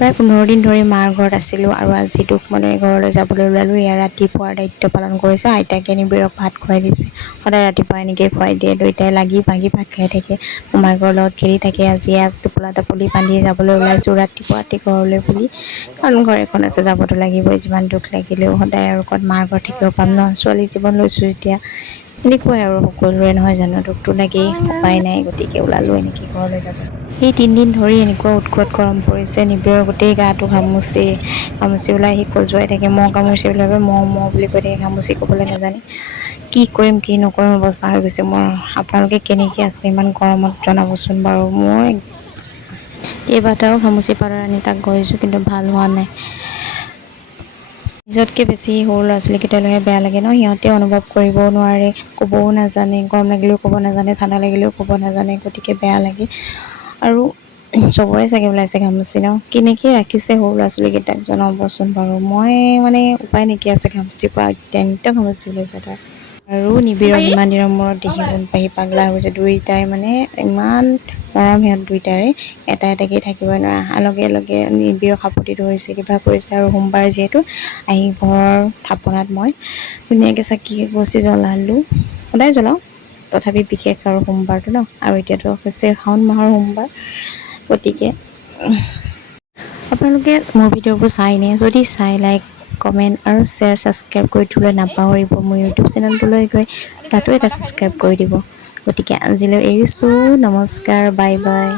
প্ৰায় 15 দিন ধৰি মাৰ ঘৰত আছিলোঁ আৰু আজি দুখমনিৰ ঘৰলৈ যাবলৈ ওলালোঁ। ইয়াৰ ৰাতিপুৱাৰ দায়িত্ব পালন কৰিছে আইতাকে নিবিড়ক ভাত খুৱাই দিছে। সদায় ৰাতিপুৱা এনেকৈ খুৱাই দিয়ে। দুয়োটাই লাগি ভাগি ভাত খাই থাকে, মোমায়েকৰ লগত খেলি থাকে। আজি ইয়াক টোপোলা টোপলি বান্ধি যাবলৈ ওলাইছোঁ ৰাতিপুৱা ঘৰলৈ বুলি, কাৰণ ঘৰ এখন আছে যাবতো লাগিবই। যিমান দুখ লাগিলেও সদায় আৰু ক'ত মাৰ ঘৰত থাকিব পাম ন, ছোৱালী জীৱন লৈছোঁ এতিয়া। এনেকুৱাই আৰু সকলোৰে নহয় জানো, দুখটো লাগেই, উপায় নাই, গতিকে ওলালোঁ এনেকৈ ঘৰলৈ যাব। এই 3 দিন ধৰি এনেকুৱা উৎকট গৰম পৰিছে, নিবিড়ৰ গোটেই গাটো ঘামুচি ওলাই সি খজুৱাই থাকে। মহ কামুৰিছে বুলি ভাবে, মহ বুলি কৈ থাকে, ঘামুচি ক'বলৈ নাজানে। কি কৰিম কি নকৰিম অৱস্থা হৈ গৈছে মোৰ। আপোনালোকে কেনেকৈ আছে ইমান গৰমত জনাবচোন বাৰু। মই কেইবাটাও ঘামুচি পাউদাৰ আনি তাক ঘঁহিছোঁ, কিন্তু ভাল হোৱা নাই। নিজতকৈ বেছি সৰু ল'ৰা ছোৱালীকেইটালৈহে বেয়া লাগে ন, সিহঁতে অনুভৱ কৰিবও নোৱাৰে, ক'বও নাজানে, গৰম লাগিলেও ক'ব নাজানে, ঠাণ্ডা লাগিলেও ক'ব নাজানে, গতিকে বেয়া লাগে। আৰু চবৰে চাগে ওলাইছে ঘামুচি ন, কেনেকৈ ৰাখিছে সৰু ল'ৰা ছোৱালীকেইটাক জনাবচোন বাৰু। মই মানে উপায় নাইকিয়া হৈছে, ঘামুচিৰ পৰা অত্যন্ত ঘামুচি ওলাইছে তাৰ। আৰু নিবিড়ক ইমান দিনৰ মূৰত দেখি মন পাহি পাগলা হৈ গৈছে। দুয়োটাই মানে ইমান মৰম সিহঁত দুয়োটাৰে, এটা এটাকৈ থাকিবই নোৱাৰে। অহাৰ লগে লগে নিবিড়ক সাপতি ধৰিছে, কিবা কৰিছে। আৰু সোমবাৰ যিহেতু আহি ঘৰৰ থাপনাত মই ধুনীয়াকৈ চাকি গছি জ্বলালোঁ, সদায় জ্বলাওঁ, তথাপি বিশেষ আৰু সোমবাৰটো ন। আৰু এতিয়াতো হৈছে শাওণ মাহৰ সোমবাৰ, গতিকে আপোনালোকে মোৰ ভিডিঅ'বোৰ চাইনে? যদি চাই লাইক কমেণ্ট আৰু শ্বেয়াৰ ছাবস্ক্ৰাইব কৰি থ'বলৈ নাপাহৰিব। মোৰ ইউটিউব চেনেলটোলৈ গৈ তাতো এটা ছাবস্ক্ৰাইব কৰি দিব। গতিকে আজিলৈ এৰিছোঁ, নমস্কাৰ, বাই বাই।